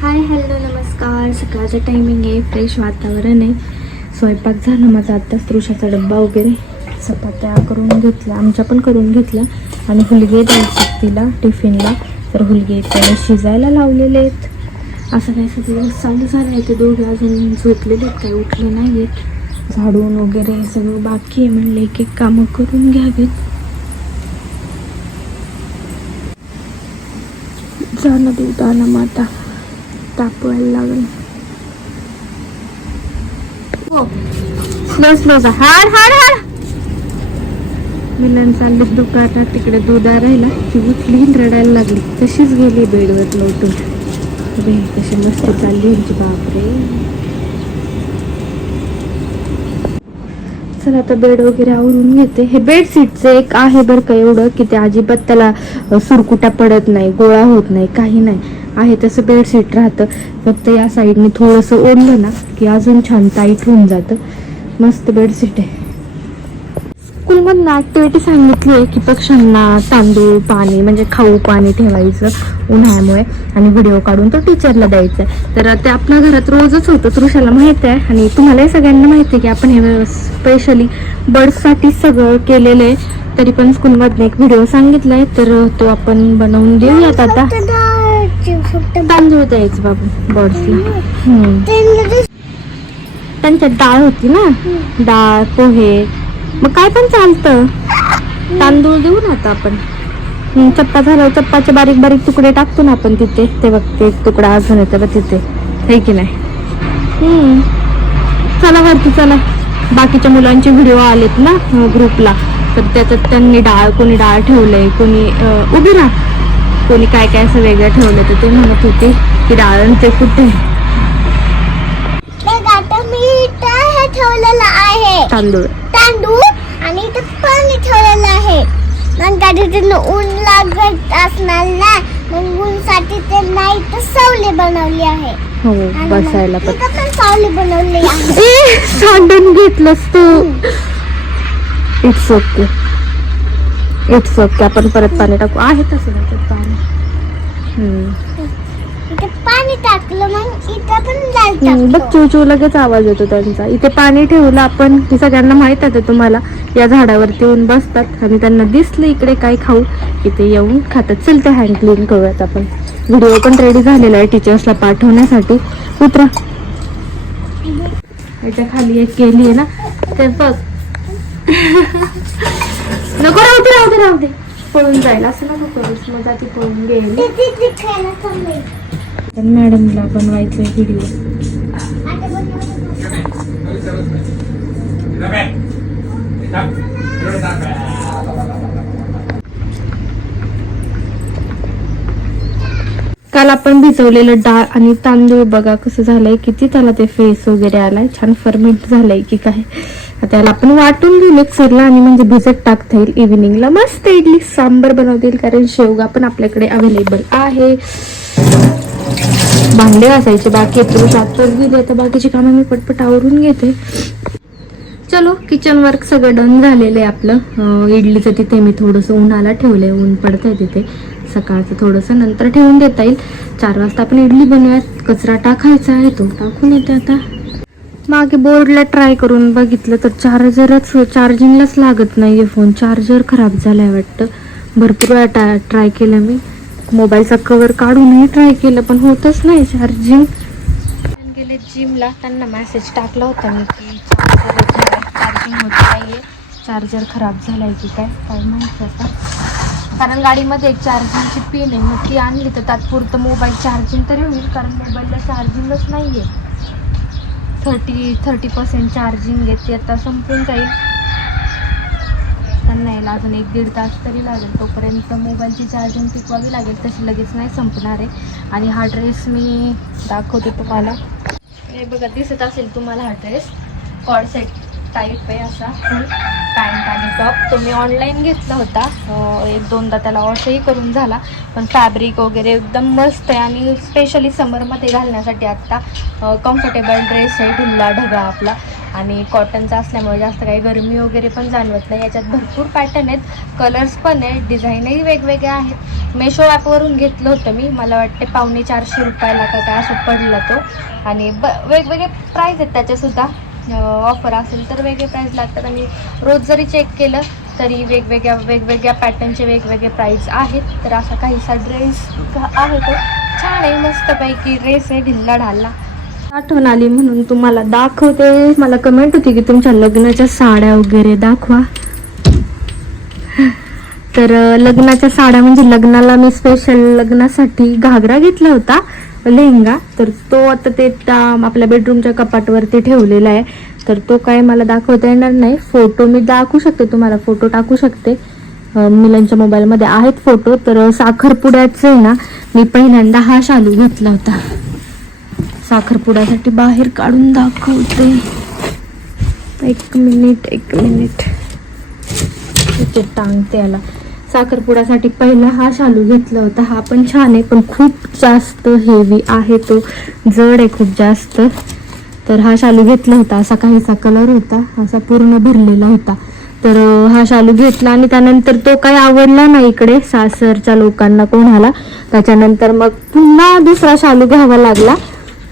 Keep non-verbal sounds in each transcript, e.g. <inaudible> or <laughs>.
Hi hello नमस्कार. सकाळचं timing आहे फ्रेश वातावरण आहे. स्वयंपाक झाला माझा आत्ताच तृषाचा डब्बा वगैरे चपात्या करून घेतल्या आमच्या पण करून घेतल्या आणि हुलगे द्यायचे तिला टिफिनला. तर हुलगे त्याने शिजायला लावलेले आहेत. असं काही सगळं चालू झालं आहे. ते दोघे अजून झोपलेले आहेत काही उठले नाही आहेत झाडून वगैरे सगळं बाकी आहे. म्हणले एक एक कामं करून घ्यावीत. जाणं देऊ दाना माता तापवायला लागलं. स्लो स्लो जा हाड हाड हाड. मिलन चालले दुकानात. तिकडे दुधा राहिला ती उठली रडायला लागली. तशीच गेली बेडवर लोटून तशी कशी मस्त चालली यांची बापरे. चला आता बेड वगैरे आवरून घेते. हे बेडशीटचं एक आहे बरं का एवढं की ते अजिबात त्याला सुरकुटा पडत नाही गोळा होत नाही काही नाही. आहे तसं बेडशीट राहतं. फक्त या साईडने थोडंसं ओढलं ना की अजून छान टाईट होऊन जातं. मस्त बेडशीट आहे. स्कूलमधनं ॲक्टिव्हिटी सांगितली आहे की पक्ष्यांना तांदूळ पाणी म्हणजे खाऊ पाणी ठेवायचं उन्हाळ्यामुळे आणि व्हिडिओ काढून तो टीचरला द्यायचा तर ते आपल्या घरात रोजच होतं तृषाला माहीत आहे. आणि तुम्हालाही सगळ्यांना माहिती आहे की आपण हे स्पेशली बर्ड्ससाठी सगळं केलेलं आहे. तरी पण स्कूलमधनं एक व्हिडिओ सांगितला आहे तर तो आपण बनवून देऊयात आता. तांदूळ द्यायचं बाबू बर्ड्सला त्यांच्यात डाळ होती ना? डाळ पोहे. मग काय पण चालतं. तांदूळ देऊ ना आता आपण. चप्पा झाल्यावर चप्पाचे बारीक बारीक तुकडे टाकतो ना आपण तिथे. ते बघते एक तुकडा अजून येतं बघ तिथे. हे की नाही? चला वरती चला. बाकीच्या मुलांचे व्हिडिओ आलेत ना ग्रुपला तर त्याच्यात त्यांनी डाळ कोणी डाळ ठेवलंय कोणी उभी राहा. कोणी काय काय असं वेगळं ठेवलं तर ते म्हणत होते की डाळ आणि ते कुठे? ठेवलेलं आहे. तांदूळ. तांदूळ आणि इथं पाणी ठेवलेलं आहे. मग ऊन लागत असणार ना मग ऊनसाठी ते नाही तर सावली बनवली आहे. हो बसायला पण. सावली बनवली आहे. सांडून घेतलंस तू. इट्स ओके इट्स ओके आपण परत पाणी टाकू. आहे तसं त्याच्यात पाणी. हम्म. इथं पाणी टाकलं मग इथं पण लाल हम्म, बघ चिवचिव लगेच आवाज येतो त्यांचा. इथे पाणी ठेवलं आपण की सगळ्यांना माहीत आहे तुम्हाला. या झाडावरती येऊन बसतात आणि त्यांना दिसलं इकडे काय खाऊ. इथे येऊन खातात. चल ते हँड क्लीन करूयात आपण. व्हिडिओ पण रेडी झालेला आहे टीचर्सला पाठवण्यासाठी. उतरा. याच्या खाली एक केली आहे ना. ते बघ. <laughs> नको राहू दे राहू दे राहू दे. पळून जाईल असं नको करूस मग ती पळून गेली मॅडमला बनवायचं व्हिडिओ. काल आपण भिजवलेलं डाळ आणि तांदूळ बघा कसं झालंय. किती त्याला ते फेस वगैरे आलाय. छान फर्मेंट झालंय की काय. आता त्याला आपण वाटून घेऊ मिक्सरला आणि म्हणजे भिजत टाकता येईल इव्हिनिंगला मस्त इडली सांबर बनवता येईल कारण शेवगा पण आपल्याकडे अवेलेबल आहे. भांडे घासायचे बाकी आहेत तुम्ही सातवर गेले. तर बाकीची कामं मी पटपट आवरून घेते. चलो किचन वर्क सगळं डन झालेलं आहे आपलं. इडलीचं तिथे मी थोडंसं उन्हाला ठेवलंय ऊन पडतंय तिथे. सकाळचं थोडंसं नंतर ठेवून देता येईल. चार वाजता आपण इडली बनवूयात. कचरा टाकायचा आहे तो टाकून येते आता. मागे बोर्डला ट्राय करून बघितलं तर चार्जरच चार्जिंगलाच लागत नाही आहे फोन चार्जर खराब झाला आहे वाटतं. भरपूर वेळा ट्राय केलं मी. मोबाईलचा कवर काढूनही ट्राय केलं पण होतच नाही चार्जिंग गेले जिमला त्यांना मेसेज टाकला होता मी की चार्जर चार्जिंग होत नाहीये. चार्जर खराब झालाय की काय? काय माहिती आता. कारण गाडीमध्ये एक चार्जिंगची पिन आहे. मग ती आणली तर तात्पुरतं मोबाईल चार्जिंग तरी होईल. कारण मोबाईलला चार्जिंगच आहे थर्टी थर्टी पर्सेंट चार्जिंग आहे ते आता संपून जाईल. त्यांना यायला अजून एक दीड तास तरी लागेल. तोपर्यंत मोबाईलची चार्जिंग टिकवावी लागेल. तशी लगेच नाही संपणार आहे. आणि हा ड्रेस मी दाखवते तुम्हाला. हे बघा दिसत असेल तुम्हाला हा ड्रेस. कॉड सेट टाईप आहे असा. फुल पॅन्ट आणि टॉप तो मी ऑनलाईन घेतला होता. एक दोनदा त्याला वॉशही करून झाला. पण फॅब्रिक वगैरे एकदम मस्त आहे आणि स्पेशली समरमध्ये घालण्यासाठी आत्ता कम्फर्टेबल ड्रेस आहे ढिल्ला ढगा आपला. आणि कॉटनचा असल्यामुळे जास्त काही गरमी वगैरे पण जाणवत नाही. याच्यात भरपूर पॅटर्न आहेत. कलर्स पण आहेत. डिझाईनही वेगवेगळ्या आहेत. मेशो ॲपवरून घेतलं होतं मी. मला वाटते पावणे चारशे रुपयाला का काय असं पडला तो. आणि ब वेगवेगळे प्राईज आहेत त्याच्यासुद्धा. ऑफर असेल तर वेगळे प्राईज लागतात. आणि रोज जरी चेक केलं तरी वेगवेगळ्या वेगवेगळ्या पॅटर्नचे वेगवेगळे प्राईज आहेत. तर असा काहीसा ड्रेस आहे तो. छान आहे मस्तपैकी ड्रेस आहे ढिल्ला ढालला. आठवण आली म्हणून तुम्हाला दाखवते. मला कमेंट होती की तुमच्या लग्नाच्या साड्या वगैरे दाखवा. तर लग्नाच्या साड्या म्हणजे लग्नाला मी स्पेशल लग्नासाठी घागरा घेतला होता. लेहंगा. तर तो आता ते त्या- आपल्या बेडरूमच्या कपाटवरती ठेवलेला आहे. तर तो काय मला दाखवता येणार नाही. फोटो मी दाखवू शकते तुम्हाला. फोटो टाकू शकते. मुलांच्या मोबाईलमध्ये आहेत फोटो तर साखरपुड्याचं आहे ना मी पहिल्यांदा हा शालू घेतला होता. साखरपुड्यासाठी बाहेर काढून दाखवते. एक मिनिट एक मिनिट. टांगते याला. साखरपुड्यासाठी पहिला हा शालू घेतला होता. हा पण छान आहे पण खूप जास्त हेवी आहे तो. जड आहे खूप जास्त. तर हा शालू घेतला होता. असा काहीसा कलर होता. असा पूर्ण भरलेला होता. तर हा शालू घेतला आणि त्यानंतर तो काही आवडला नाही इकडे सासरच्या लोकांना कोणाला. त्याच्यानंतर मग पुन्हा दुसरा शालू घ्यावा लागला.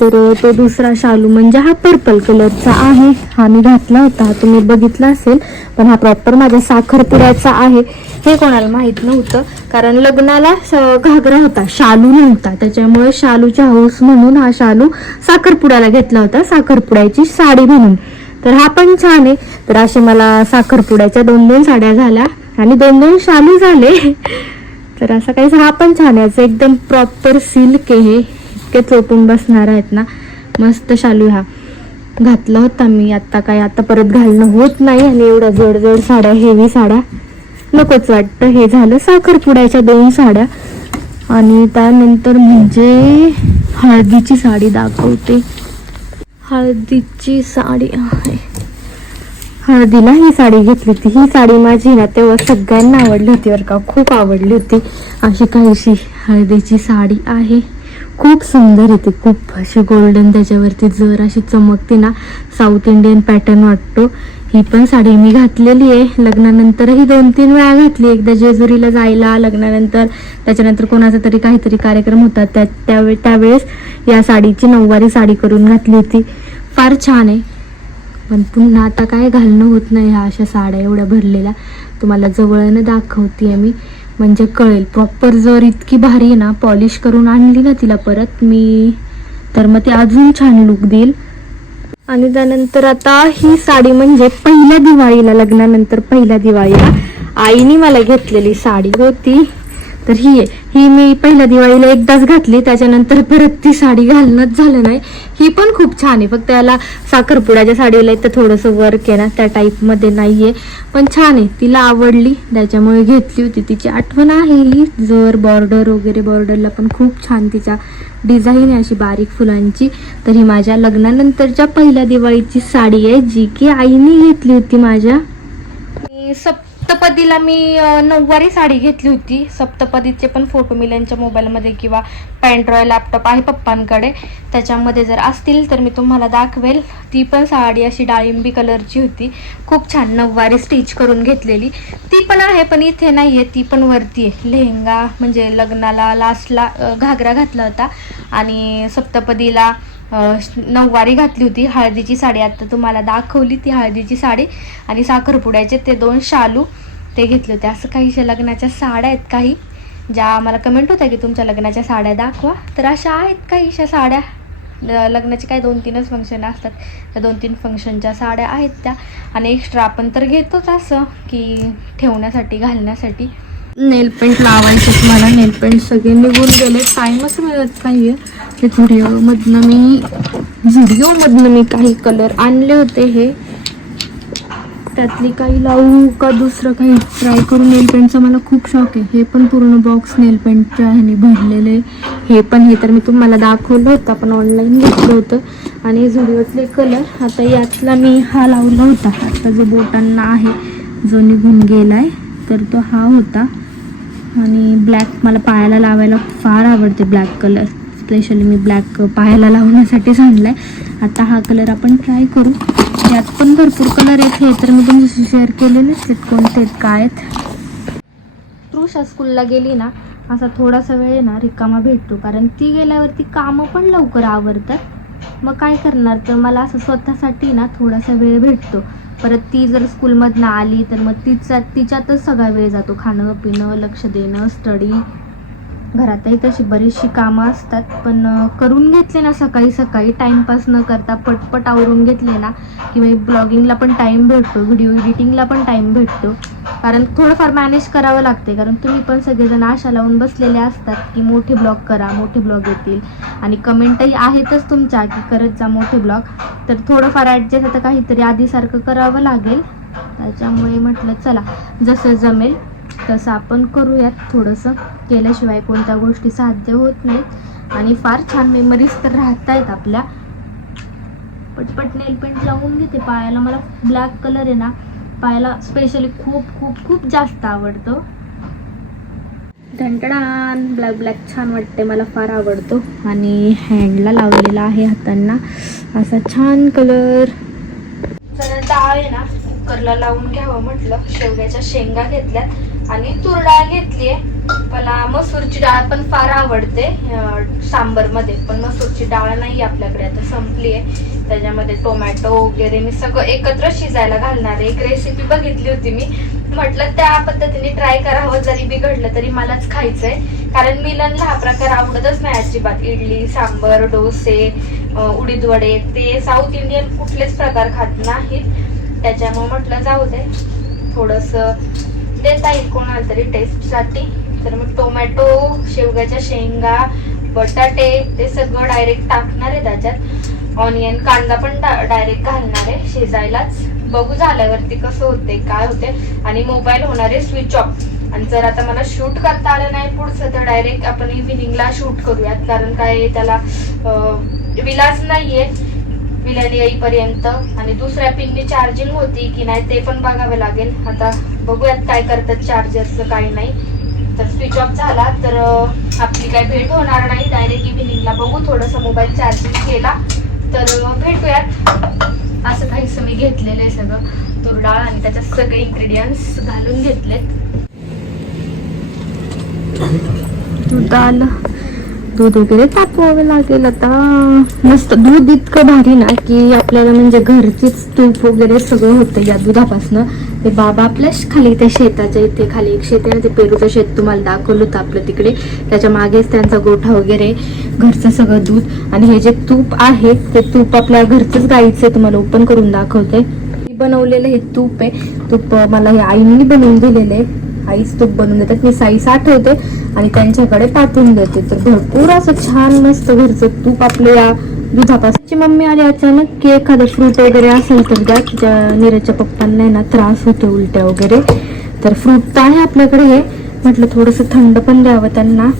तर तो दुसरा शालू म्हणजे हा पर्पल कलरचा आहे. हा मी घातला होता. हा तुम्ही बघितला असेल पण हा प्रॉपर माझ्या साखरपुड्याचा आहे. हे कोणाला माहीत नव्हतं कारण लग्नाला घागरा होता शालू नव्हता. त्याच्यामुळे शालूच्या हौस म्हणून हा शालू साखरपुड्याला घेतला होता साखरपुड्याची साडी म्हणून. तर हा पण छान आहे. तर असे मला साखरपुड्याच्या दोन दोन साड्या झाल्या आणि दोन दोन शालू झाले. <laughs> तर असं काही हा पण छान आहे. एकदम प्रॉपर सिल्क आहे. इतके चोपून बसणार आहेत ना. मस्त शालू हा. घातला होता मी आता काय आता परत घालणं होत नाही आणि एवढ्या जड जड साड्या हेवी साड्या. नकोच वाटतं हे झालं साखरपुड्याच्या दोन साड्या. आणि त्यानंतर म्हणजे हळदीची साडी दाखवते. हळदीची साडी आहे. हळदीला ही साडी घेतली होती. ही साडी माझी ना तेव्हा सगळ्यांना आवडली होती बरं का. खूप आवडली होती. अशी काहीशी हळदीची साडी आहे. खूप सुंदर येते खूप अशी गोल्डन त्याच्यावरती जर अशी चमकते ना साऊथ इंडियन पॅटर्न वाटतो. ही पण साडी मी घातलेली आहे. लग्नानंतरही दोन तीन वेळा घातली एकदा जेजुरीला जायला लग्नानंतर त्याच्यानंतर कोणाचा तरी काहीतरी कार्यक्रम होता त्या त्यावेळे त्यावेळेस या साडीची नऊवारी साडी करून घातली होती. फार छान आहे. पण पुन्हा आता काय घालणं होत नाही ह्या अशा साड्या एवढ्या भरलेल्या. तुम्हाला जवळनं दाखवते मी. म्हणजे कळेल. प्रॉपर जर इतकी भारी आहे ना पॉलिश करून आणली ना तिला परत मी तर मग ते अजून छान लुक देईल. आणि त्यानंतर आता ही साडी म्हणजे पहिल्या दिवाळीला लग्नानंतर पहिल्या दिवाळीला आईने मला घेतलेली साडी होती. तर ही आहे ही मी पहिल्या दिवाळीला एकदाच घातली त्याच्यानंतर परत ती साडी घालणंच झालं नाही. ही पण खूप छान आहे. फक्त याला साखरपुड्याच्या साडीला तर थोडंसं वर्क आहे ना त्या टाईपमध्ये नाही आहे पण छान आहे. तिला आवडली त्याच्यामुळे घेतली होती. तिची आठवण आहे ही. जर बॉर्डर वगैरे बॉर्डरला पण खूप छान तिच्या डिझाईन आहे अशी बारीक फुलांची. तर ही माझ्या लग्नानंतरच्या पहिल्या दिवाळीची साडी आहे जी की आईने घेतली होती माझ्या. सप सप्तपदीला मी नऊवारी साडी घेतली होती. सप्तपदीचे पण फोटो मिलांच्या मोबाईलमध्ये किंवा पॅन्ड्रॉय लॅपटॉप आहे पप्पांकडे. त्याच्यामध्ये जर असतील तर मी तुम्हाला दाखवेल. ती पण साडी अशी डाळिंबी कलरची होती. खूप छान नऊवारी स्टिच करून घेतलेली. ती पण आहे पण इथे नाही आहे ती पण वरती आहे. लेहंगा म्हणजे लग्नाला लास्टला घागरा घातला होता. आणि सप्तपदीला नऊवारी घातली होती. हळदीची साडी आता तुम्हाला दाखवली ती हळदीची साडी. आणि साखरपुड्याचे ते दोन शालू. ते घेतले होते. असं काहीशा लग्नाच्या साड्या आहेत काही ज्या आम्हाला कमेंट होत्या की तुमच्या लग्नाच्या साड्या दाखवा. तर अशा आहेत काहीशा साड्या. लग्नाचे काही दोन तीनच फंक्शन असतात. त्या दोन तीन फंक्शनच्या साड्या आहेत त्या. आणि एक्स्ट्रा आपण तर घेतोच असं की ठेवण्यासाठी घालण्यासाठी. नेल पेंट लावायचे मला. नेल पेंट सगळे निघून गेले. टाईमच मिळत नाही आहे ते मी झुडिओमधनं मी काही कलर आणले होते हे. त्यातली काही लावू का दुसरं काही ट्राय करू नेल पेंटचा मला खूप शौक आहे. हे पण पूर्ण बॉक्स नेल पेंटच्या ह्याने भरलेले हे पण हे तर मी तुम्हाला दाखवलं होतं. आपण ऑनलाईन घेतलं होतं. आणि झुडिओतले कलर आता यातला मी हा लावला होता. आता जो बोटांना आहे जो निघून गेला आहे तर तो हा होता. आणि ब्लॅक मला पायाला लावायला फार आवडते ब्लॅक कलर स्पेशली मी ब्लॅक पायाला लावण्यासाठीच आहे आता हा कलर आपण ट्राय करू. यात पण भरपूर कलर आहेत हे तर मी तुमच्याशी शेअर केलेलेच आहेत कोणते आहेत काय आहेत. तृषा स्कूलला गेली ना असा थोडासा वेळ ना रिकामा भेटतो. कारण ती गेल्यावरती कामं पण लवकर आवरतात. मग काय करणार? तर मला असं स्वतःसाठी ना थोडासा वेळ भेटतो. परत ती जर स्कूलमधनं आली तर मग तिचा तिच्यातच सगळा वेळ जातो. खाणं पिणं लक्ष देणं स्टडी घरातही तशी बरीचशी कामं असतात पण करून घेतले ना सकाळी सकाळी. टाईमपास न करता पटपट आवरून घेतले ना की मी ब्लॉगिंगला पण टाईम भेटतो व्हिडिओ एडिटिंगला पण टाईम भेटतो. कारण थोडंफार मॅनेज करावं लागते कारण तुम्ही पण सगळेजण आशा लावून बसलेले असतात की मोठे ब्लॉग करा मोठे ब्लॉग येतील. आणि कमेंटही आहेतच तुमच्या की करत जा मोठे ब्लॉग तर थोडंफार ॲडजस्ट आता काहीतरी आधीसारखं करावं लागेल. त्याच्यामुळे म्हटलं चला जसं जमेल तसं आपण करूयात. थोडंसं केल्याशिवाय कोणत्या गोष्टी साध्य होत नाहीत. आणि फार छान मेमरीज तर राहत आहेत आपल्या. पटपट नेल पेंट लावून घेते पायाला. मला ब्लॅक कलर आहे ना पायाला स्पेशली खूप खूप खूप जास्त आवडतो. ढंटडान ब्लॅक ब्लॅक छान वाटते मला फार आवडतो. आणि हँडला लावलेला आहे हातांना. असा छान कलर डाळ आहे ना कुकरला लावून घ्यावं म्हटलं. शेवग्याच्या शेंगा घेतल्यात. आणि तूर डाळ घेतली मला मसूरची डाळ पण फार आवडते सांबरमध्ये पण मसूरची डाळ नाही आपल्याकडे आता संपली आहे त्याच्यामध्ये टोमॅटो वगैरे मी सगळं एकत्र शिजायला घालणार आहे. एक रेसिपी बघितली होती मी. म्हटलं त्या पद्धतीने ट्राय करावं. जरी बिघडलं तरी मलाच खायचंय. कारण मिलनला हा प्रकार आवडतच नाही अजिबात. इडली सांबर डोसे उडीदवडे उडीद वडे ते साऊथ इंडियन कुठलेच प्रकार खात नाहीत. त्याच्यामुळे म्हटलं जाऊ दे. थोडस देता येईल कोणाला तरी टेस्टसाठी तर मग टोमॅटो शेवग्याच्या शेंगा बटाटे ते सगळं डायरेक्ट टाकणार आहे त्याच्यात. ऑनियन कांदा पण डायरेक्ट घालणार आहे शिजायलाच. बघू झाल्यावरती कसं होते काय होते आणि मोबाईल होणार आहे स्विच ऑफ आणि जर आता मला शूट करता आलं नाही पुढचं तर डायरेक्ट आपण इव्हिनिंगला शूट करूयात. कारण काय त्याला विलाज विलास नाहीये. विलन येईपर्यंत आणि दुसऱ्या पिनने चार्जिंग होती की नाही ते पण बघावं लागेल. आता बघूयात काय करतात चार्जरचं काही नाही. तर स्विच ऑफ झाला तर आपली काय भेट होणार नाही. डायरेक्ट इव्हिनिंगला बघू थोडंसं मोबाईल चार्जिंग केला. तर भेटूयात. असं काहीसं मी घेतलेलं आहे सगळं. तूर डाळ आणि त्याच्यात सगळे इन्ग्रेडियंट्स घालून घेतलेत. दूध दूध वगैरे तापवावे लागेल आता. मस्त दूध इतकं भारी ना की आपल्याला म्हणजे घरचीच तूप वगैरे सगळं होतं या दुधापासनं. ते बाबा आपल्या खाली त्या शेताच्या इथे खाली एक शेत आहे ते पेरूचं शेत तुम्हाला दाखवलं होतं आपलं तिकडे. त्याच्या मागेच त्यांचा गोठा वगैरे घरचं सगळं दूध. आणि हे जे तूप आहे ते तूप आपल्या घरचंच गाईचं आहे तुम्हाला ओपन करून दाखवते. बनवलेलं हे तूप आहे. तूप मला हे आईंनी बनवून दिलेलं आहे. आईच तूप बनवून देतात. मी साई साठवते आणि त्यांच्याकडे पाठवून देते. तर भरपूर असं छान मस्त घरचं तूप आपल्या या दुधापासूनची मम्मी आली अचानक की एखादं फ्रूट वगैरे असेल तर द्या. तिच्या नीरजच्या पप्पांना ना त्रास होतो उलट्या वगैरे. तर फ्रूट तर आहे आपल्याकडे हे. म्हटलं थोडंसं थंड पण द्यावं त्यांना.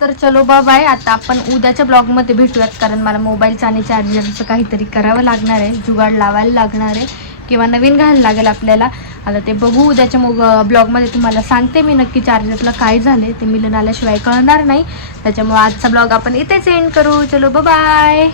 तर चलो बाय आता आपण उद्याच्या ब्लॉगमध्ये भेटूयात. कारण मला मोबाईल आणि चार्जरचं काहीतरी करावं लागणार आहे. जुगाड लावायला लागणार आहे. किंवा नवीन घ्यायला लागेल आपल्याला. आता ते बघू उद्याच्या मग ब्लॉगमध्ये तुम्हाला सांगते मी नक्की चार्जरला काय झाले. ते मिलन आल्याशिवाय कळणार नाही. त्याच्यामुळे आजचा ब्लॉग आपण इथेच एंड करू. चलो बाय